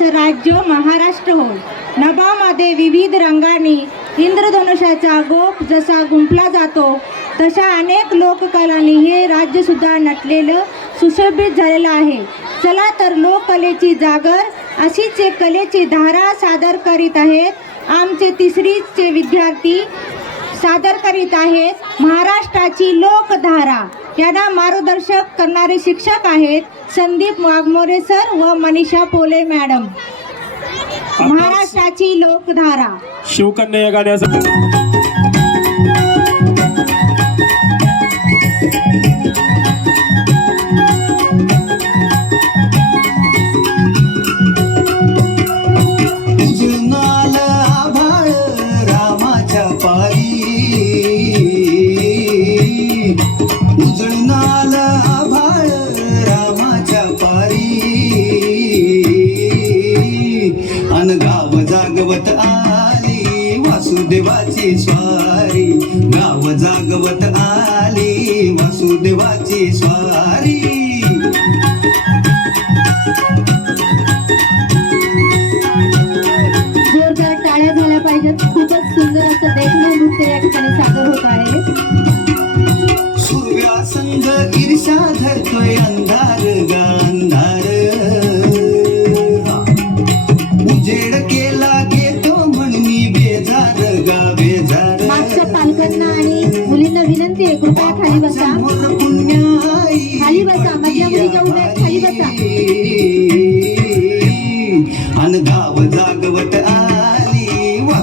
राज्य महाराष्ट्र होय. नभामध्ये विविध रंगांनी इंद्रधनुष्याचा गोप जसा गुंफला जातो तशा अनेक लोककलांनी हे राज्य सुद्धा नटलेलं सुशोभित झालेलं आहे. चला तर लोककलेची जागर अशीच एक कलेची धारा सादर करीत आहेत आमचे तिसरीचे विद्यार्थी सादर करीत आहेत महाराष्ट्राची लोकधारा. यांना मार्गदर्शक करणारे शिक्षक आहेत संदीप वाघमोरे सर व मनीषा पोले मॅडम. महाराष्ट्राची लोकधारा. शिवकन्या या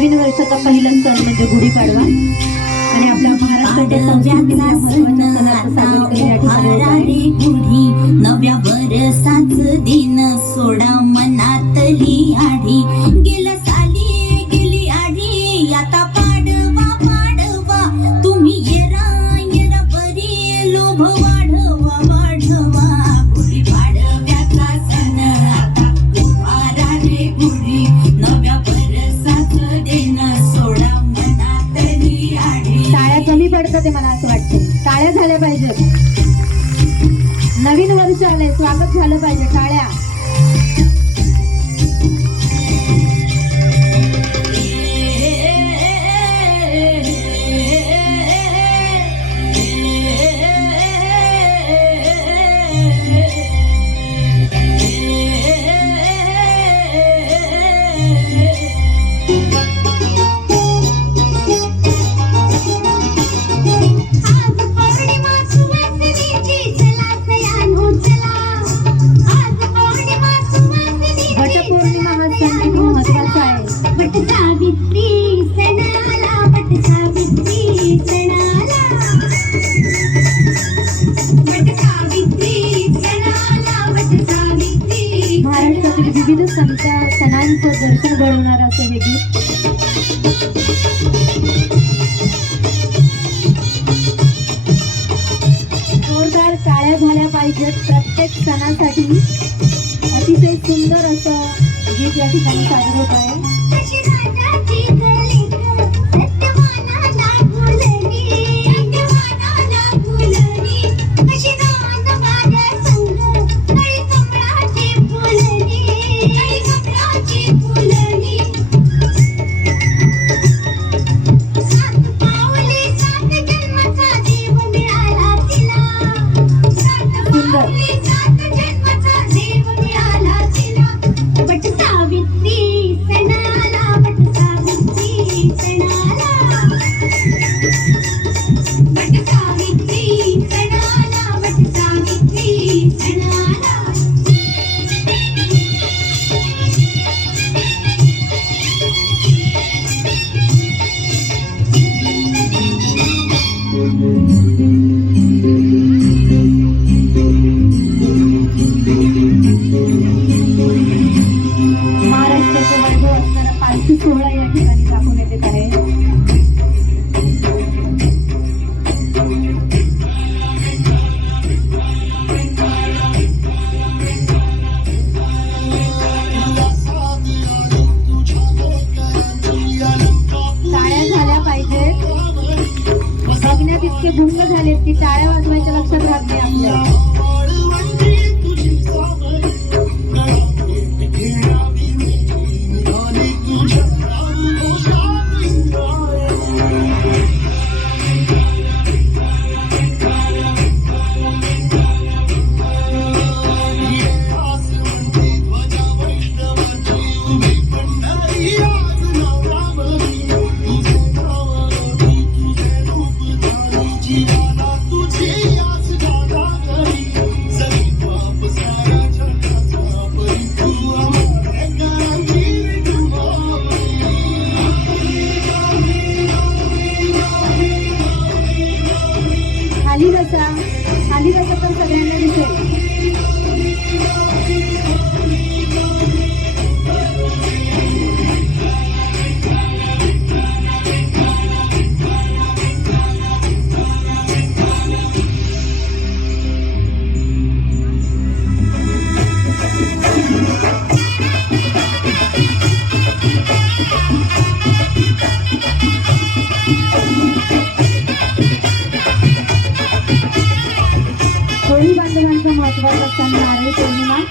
नवीन वर्षाचा पहिला सण म्हणजे गुढीपाडवा आणि आपल्या महाराष्ट्राच्या नव्या दिन सोडा मनातली आढी. गेल्या मला असं वाटतं. टाळ्या झाल्या पाहिजेत नवीन वर्ष आले स्वागत झालं पाहिजे टाळ्या. मुलांसाठी अतिशय सुंदर असं गीत या ठिकाणी साजरं होत आहे. इतके गुंग झालेत की टाळ्या वाजवायच्या लक्षात राहत नाही आपल्या you. আমি আরও পরিমাণ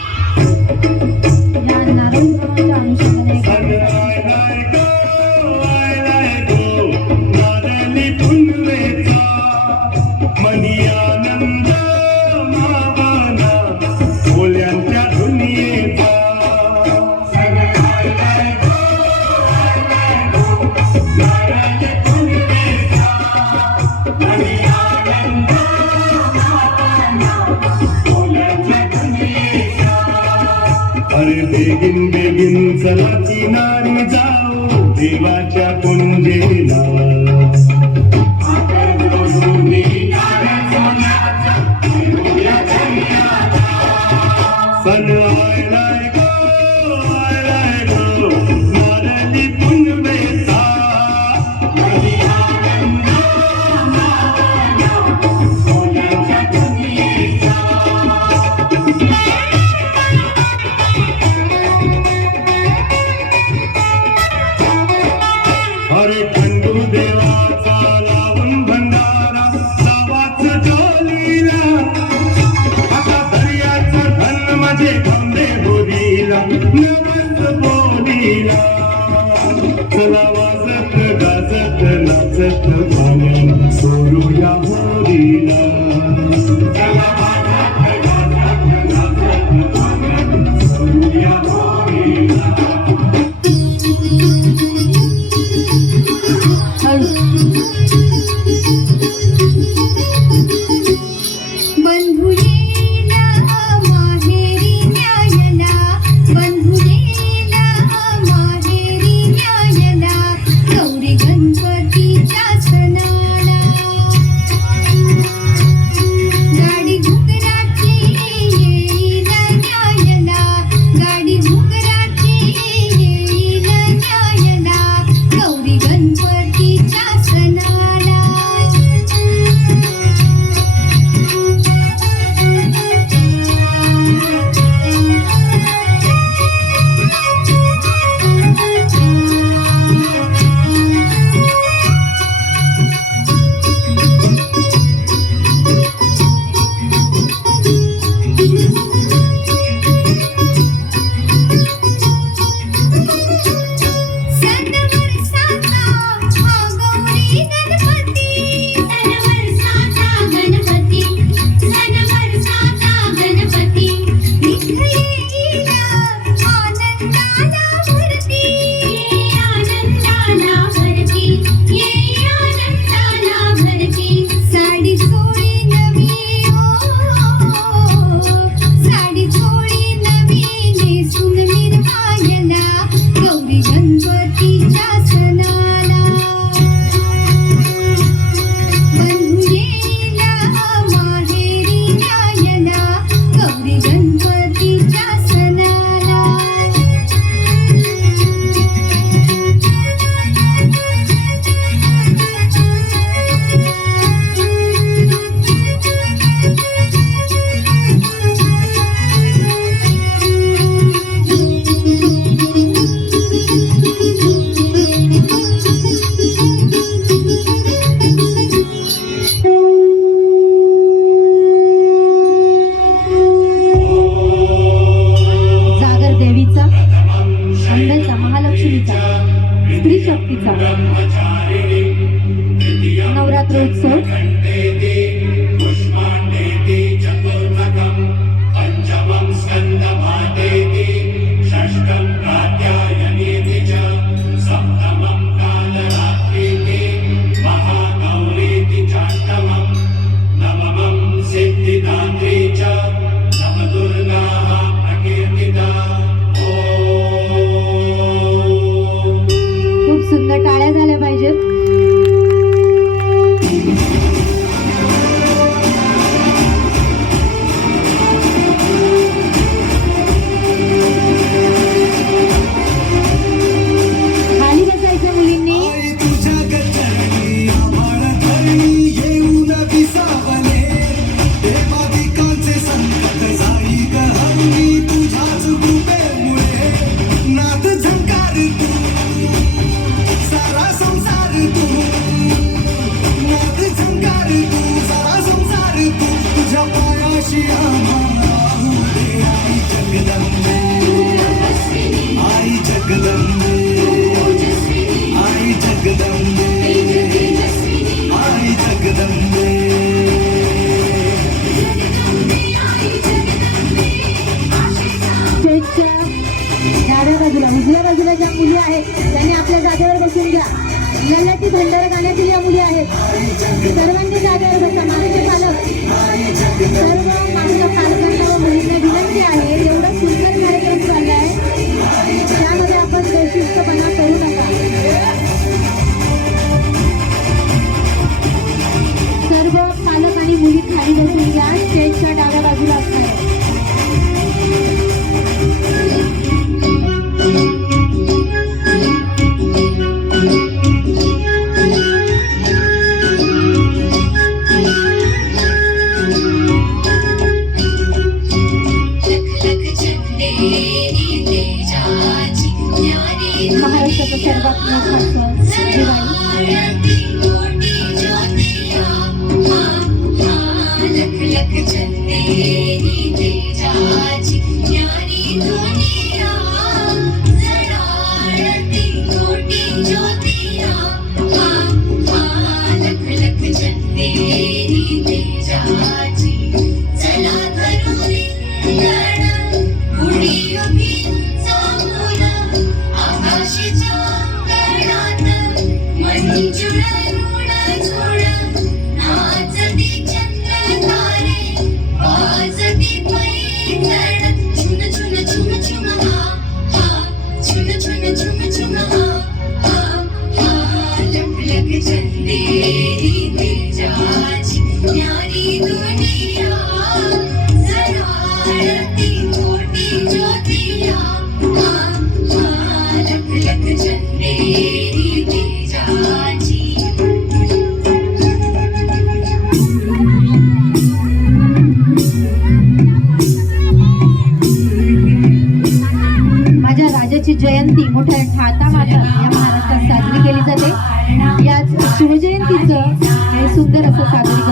जयंती मोठ्या ठाता माता या महाराष्ट्रात साजरी केली जाते. याच शिवजयंतीचं हे सुंदर असं साजरी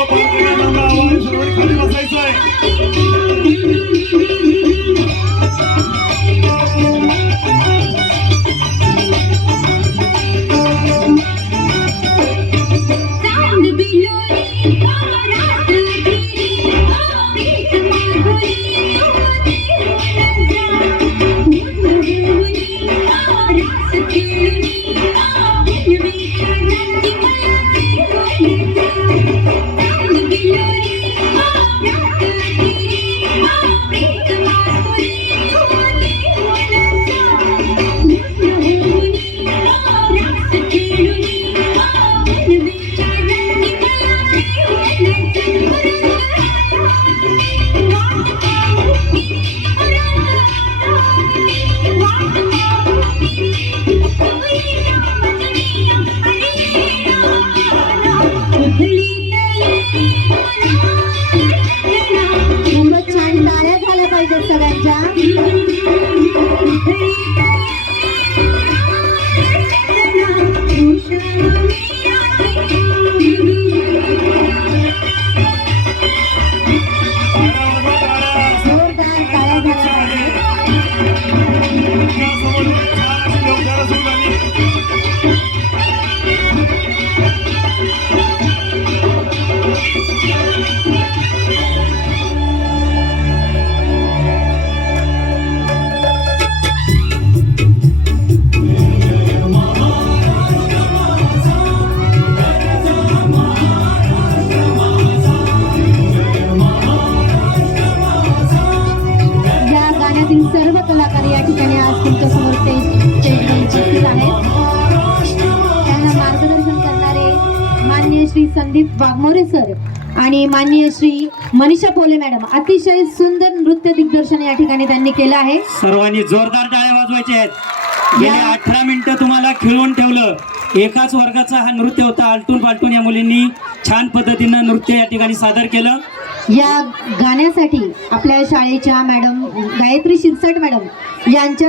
सभापती आवाज खाली बसायचंय कलाकार या ठिकाणी आज तुमच्यासमोर स्टेज स्टेजवर उपस्थित आहेत. त्यांना मार्गदर्शन करणारे मान्य श्री संदीप वाघमोरे सर आणि माननीय श्री मनीषा पोले मॅडम. अतिशय सुंदर नृत्य दिग्दर्शन या ठिकाणी त्यांनी केलं आहे. सर्वांनी जोरदार टाळ्या वाजवायचे आहेत. गेले अठरा मिनिटं तुम्हाला खिळवून ठेवलं. एकाच वर्गाचा हा नृत्य होता आलटून पालटून या मुलींनी छान पद्धतीनं नृत्य या ठिकाणी सादर केलं. या गाण्यासाठी आपल्या शाळेच्या मॅडम गायत्री शिरसाट मॅडम यांच्या